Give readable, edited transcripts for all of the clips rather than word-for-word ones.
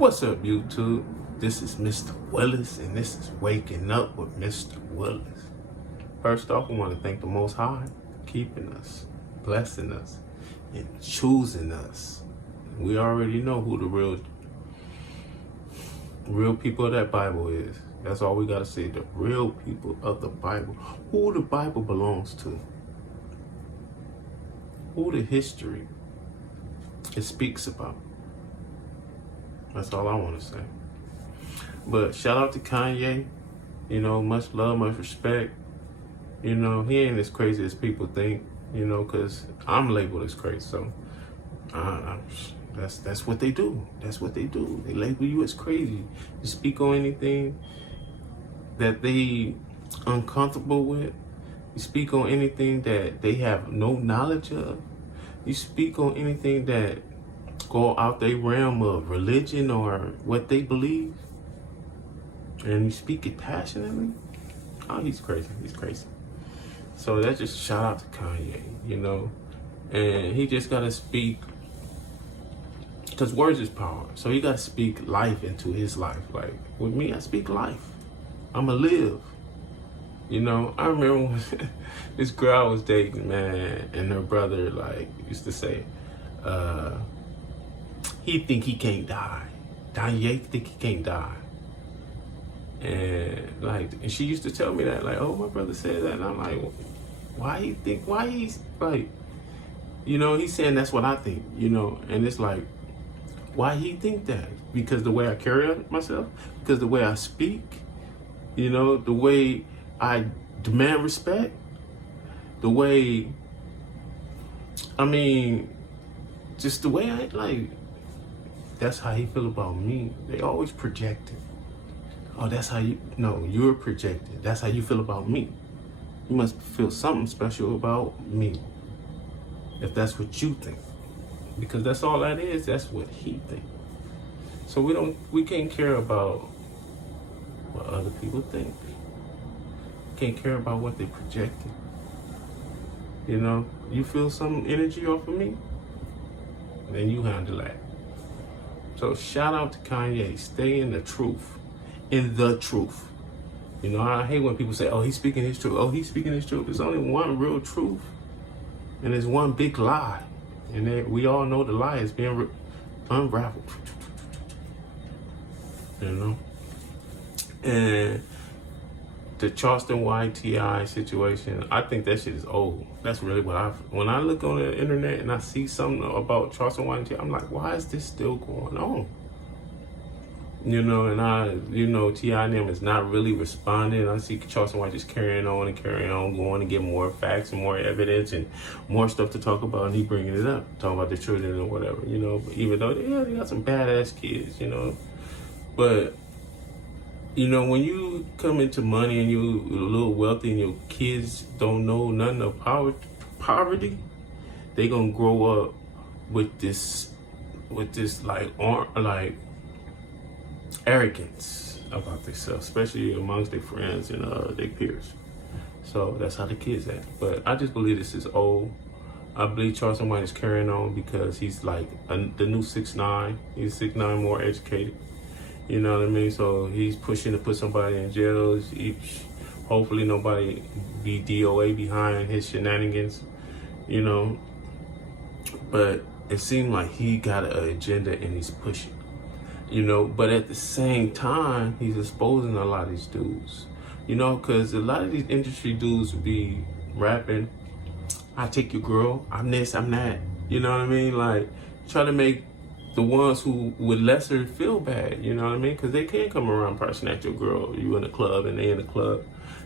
What's up, YouTube? This is Mr. Willis, and this is Waking Up with Mr. Willis. First off, I want to thank the Most High, keeping us, blessing us, and choosing us. We already know who the real people of that Bible is. That's all we got to say, the real people of the Bible. Who the Bible belongs to. Who the history it speaks about. That's all I want to say. But shout out to Kanye. You know, much love, much respect. You know, he ain't as crazy as people think, you know, because I'm labeled as crazy. So that's what they do. That's what they do. They label you as crazy. You speak on anything that they uncomfortable with. You speak on anything that they have no knowledge of. You speak on anything that go out their realm of religion or what they believe, and you speak it passionately. Oh, he's crazy. He's crazy. So that's just shout out to Kanye, you know. And he just gotta speak, because words is power. So he gotta speak life into his life. Like with me, I speak life. I'ma live. You know, I remember when this girl I was dating, man, and her brother like used to say, he think he can't die. Kanye think he can't die. And she used to tell me that, like, oh, my brother said that. And I'm like, why he's like, you know, he's saying that's what I think, you know. And it's like, why he think that? Because the way I carry myself, because the way I speak, you know, the way I demand respect, the way, I mean, just the way I, like, that's how he feel about me. They always project it. Oh, that's how you, no, you're projected. That's how you feel about me. You must feel something special about me. If that's what you think. Because that's all that is, that's what he think. So we can't care about what other people think. Can't care about what they projected. You know, you feel some energy off of me, then you handle that. So shout out to Kanye. Stay in the truth. In the truth. You know, I hate when people say, oh, he's speaking his truth. Oh, he's speaking his truth. There's only one real truth. And there's one big lie. And we all know the lie is being unraveled. You know? And the Charleston YTI situation, I think that shit is old. That's really what when I look on the internet and I see something about Charleston YTI, I'm like, why is this still going on? You know, and T.I. and them is not really responding. I see Charleston White just carrying on, going to get more facts and more evidence and more stuff to talk about, and he bringing it up, talking about the children and whatever, you know. But even though, they got some badass kids, you know. But, you know, when you come into money and you're a little wealthy and your kids don't know nothing of poverty, they gonna grow up with this like arrogance about themselves, especially amongst their friends and their peers. So that's how the kids act. But I just believe this is old. I believe Charleston White is carrying on because he's like the new 6'9". He's 6'9", more educated. You know what I mean? So he's pushing to put somebody in jail. Hopefully nobody be DOA behind his shenanigans, you know. But it seemed like he got an agenda and he's pushing. You know, but at the same time, he's exposing a lot of these dudes. You know, because a lot of these industry dudes be rapping, I take your girl, I'm this, I'm that. You know what I mean? Like, try to make the ones who with lesser feel bad. You know what I mean? Because they can't come around probably snatch your girl. You in the club and they in the club.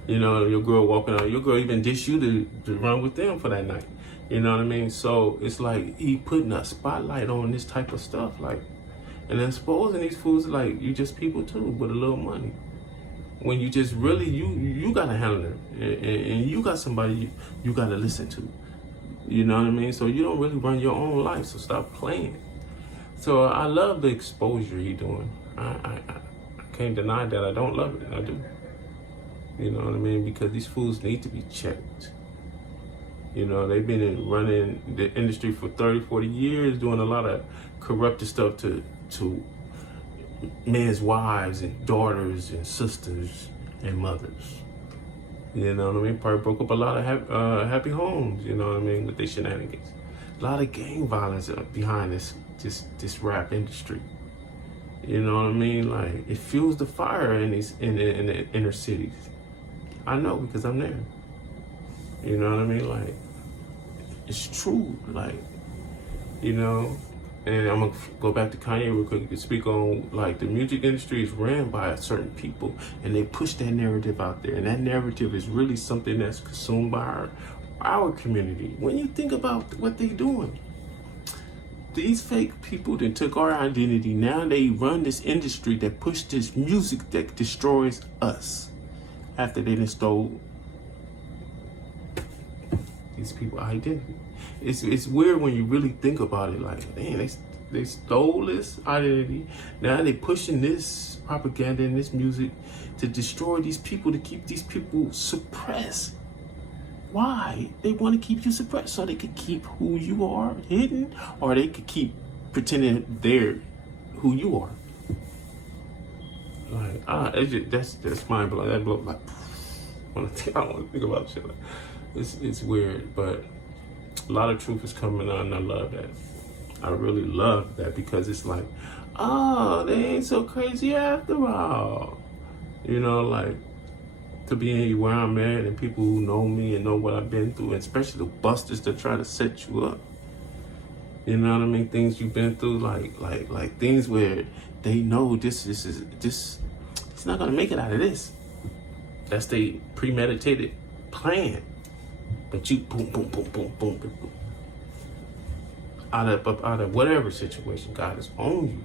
You know, your girl walking out. Your girl even dish you to run with them for that night. You know what I mean? So it's like he putting a spotlight on this type of stuff. Like, and then exposing these fools like you just people too with a little money. When you just really, you gotta handle it. And you got somebody you gotta listen to. You know what I mean? So you don't really run your own life, so stop playing. So I love the exposure he doing. I can't deny that I don't love it, I do. You know what I mean? Because these fools need to be checked. You know, they've been running the industry for 30, 40 years, doing a lot of corrupted stuff to men's wives and daughters and sisters and mothers. You know what I mean? Probably broke up a lot of happy homes, you know what I mean, with their shenanigans. A lot of gang violence behind this rap industry. You know what I mean? Like, it fuels the fire in the inner cities. I know because I'm there. You know what I mean? Like, it's true. Like, you know, and I'm gonna go back to Kanye real quick to speak on, like, the music industry is ran by certain people, and they push that narrative out there, and that narrative is really something that's consumed by our community. When you think about what they're doing, these fake people that took our identity, now they run this industry that pushed this music that destroys us after they done stole these people's identity. It's weird when you really think about it. Like, man, they stole this identity. Now they pushing this propaganda and this music to destroy these people, to keep these people suppressed. Why? They want to keep you suppressed so they could keep who you are hidden, or they could keep pretending they're who you are. Like, that's mind blowing. That blows like when I don't want to think about shit. Like, it's weird, but a lot of truth is coming out, and I love that. I really love that, because it's like, oh, they ain't so crazy after all. You know, like, to be where I'm at, and people who know me and know what I've been through, and especially the busters that try to set you up. You know what I mean? Things you've been through, like things where they know this it's not gonna make it out of this. That's the premeditated plan. But you boom, boom, boom, boom, boom, boom, boom. Out of whatever situation, God is on you,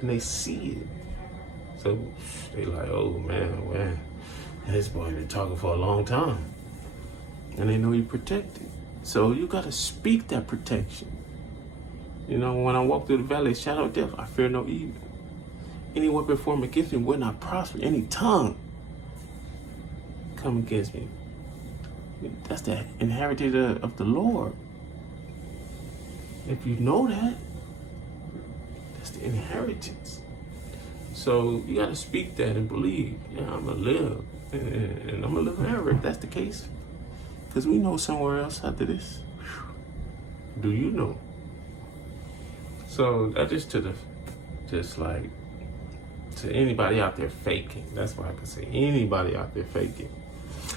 and they see it. So they like, oh man, this boy been talking for a long time, and they know you protected. So you gotta speak that protection. You know, when I walk through the valley of shadow of death, I fear no evil. Any weapon formed against me will not prosper. Any tongue come against me. That's the inherited of the Lord. If you know that, that's the inheritance. So you got to speak that and believe. Yeah, I'm going to live. And I'm going to live forever if that's the case. Because we know somewhere else after this. Do you know? So that just like to anybody out there faking. That's why I can say anybody out there faking.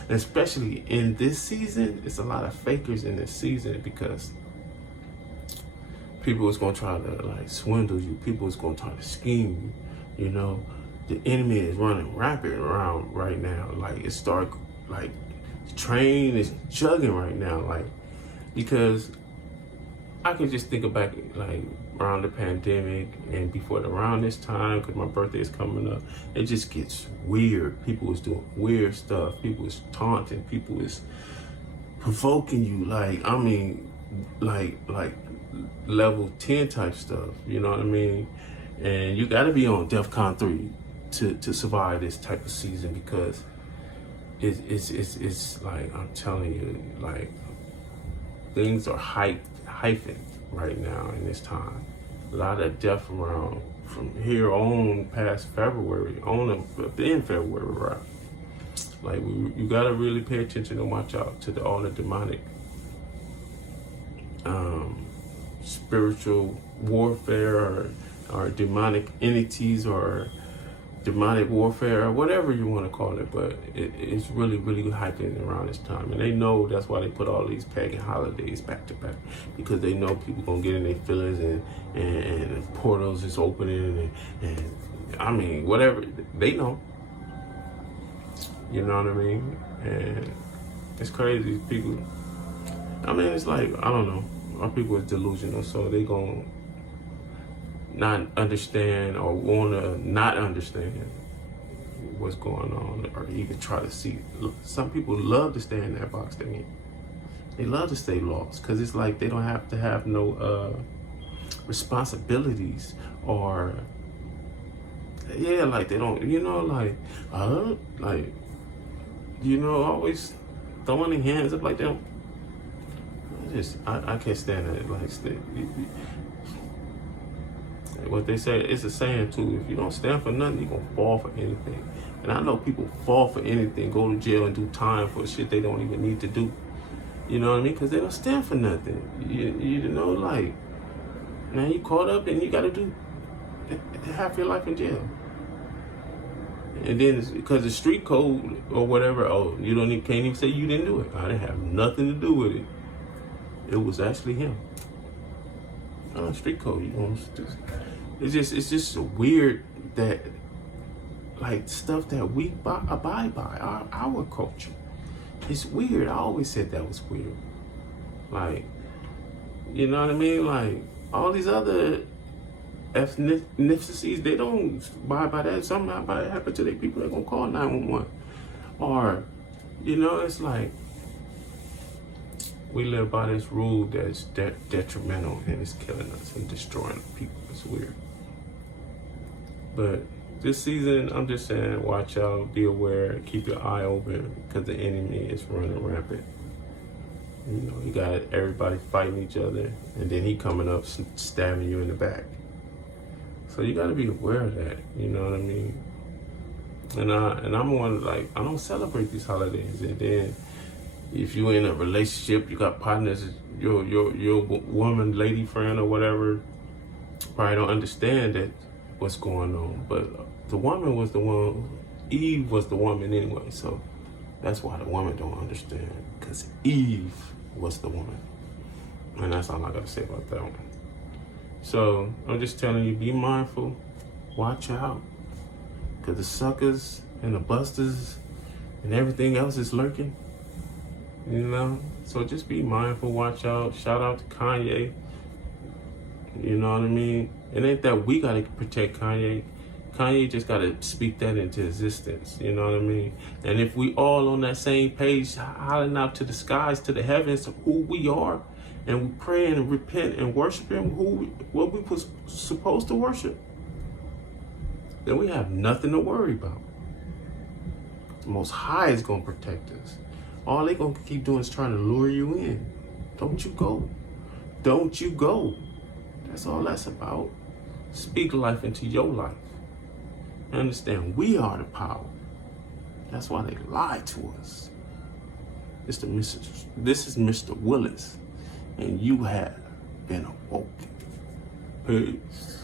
And especially in this season, it's a lot of fakers in this season, because people is going to try to like swindle you. People is going to try to scheme you. You know, the enemy is running rapid around right now. Like, it started, like, the train is chugging right now. Like, because I can just think back, like, around the pandemic and around this time, because my birthday is coming up, it just gets weird. People is doing weird stuff. People is taunting. People is provoking you. Like, I mean, like level 10 type stuff. You know what I mean? And you got to be on DEFCON 3 to survive this type of season, because it's like, I'm telling you, like, things are hyping right now in this time. A lot of death around from here on past February, in February, right? Like, you gotta really pay attention and watch out to all the demonic, spiritual warfare, or demonic entities, or demonic warfare, or whatever you want to call it. But it's really, really hyping around this time, and they know that's why they put all these pagan holidays back to back, because they know people gonna get in their feelings, and portals is opening, and I mean, whatever they know. You know what I mean? And it's crazy. People, I mean, it's like, I don't know, our people is delusional, so they gonna not understand, or wanna not understand what's going on, or even try to see. Some people love to stay in that box they're in. They love to stay lost, because it's like they don't have to have no responsibilities, or like they don't, you know, like, you know, always throwing their hands up like them. I can't stand it. Like, What they say, it's a saying too, if you don't stand for nothing, you're gonna fall for anything. And I know people fall for anything, go to jail and do time for shit they don't even need to do. You know what I mean? Because they don't stand for nothing. You know, like, now you caught up and you got to do half your life in jail. And then because the street code or whatever, oh, you can't even say you didn't do it. I didn't have nothing to do with it. It was actually him. Street code, you know. It's just weird that, like, stuff that we abide by, our culture. It's weird. I always said that was weird. Like, you know what I mean? Like, all these other ethnicities, they don't abide by that. If something happen to their people, they're going to call 911. Or, you know, it's like, we live by this rule that's detrimental and it's killing us and destroying people. It's weird. But this season, I'm just saying, watch out, be aware, keep your eye open, because the enemy is running rampant. You know, you got everybody fighting each other, and then he coming up stabbing you in the back. So you got to be aware of that. You know what I mean? And I'm one, like, I don't celebrate these holidays. And then if you in a relationship, you got partners, your woman, lady friend or whatever, probably don't understand that what's going on. But the woman was the one, Eve was the woman anyway. So that's why the woman don't understand, because Eve was the woman. And that's all I got to say about that one. So I'm just telling you, be mindful, watch out, because the suckers and the busters and everything else is lurking. You know, so just be mindful, watch out. Shout out to Kanye. You know what I mean? It ain't that we gotta protect Kanye. Kanye just gotta speak that into existence. You know what I mean? And if we all on that same page, hollering out to the skies, to the heavens, who we are, and we pray and repent and worship Him, what we was supposed to worship, then we have nothing to worry about. The Most High is gonna protect us. All they gonna keep doing is trying to lure you in. Don't you go. Don't you go. That's all that's about. Speak life into your life. Understand, we are the power. That's why they lie to us. This is Mr. Willis, and you have been awoken. Peace.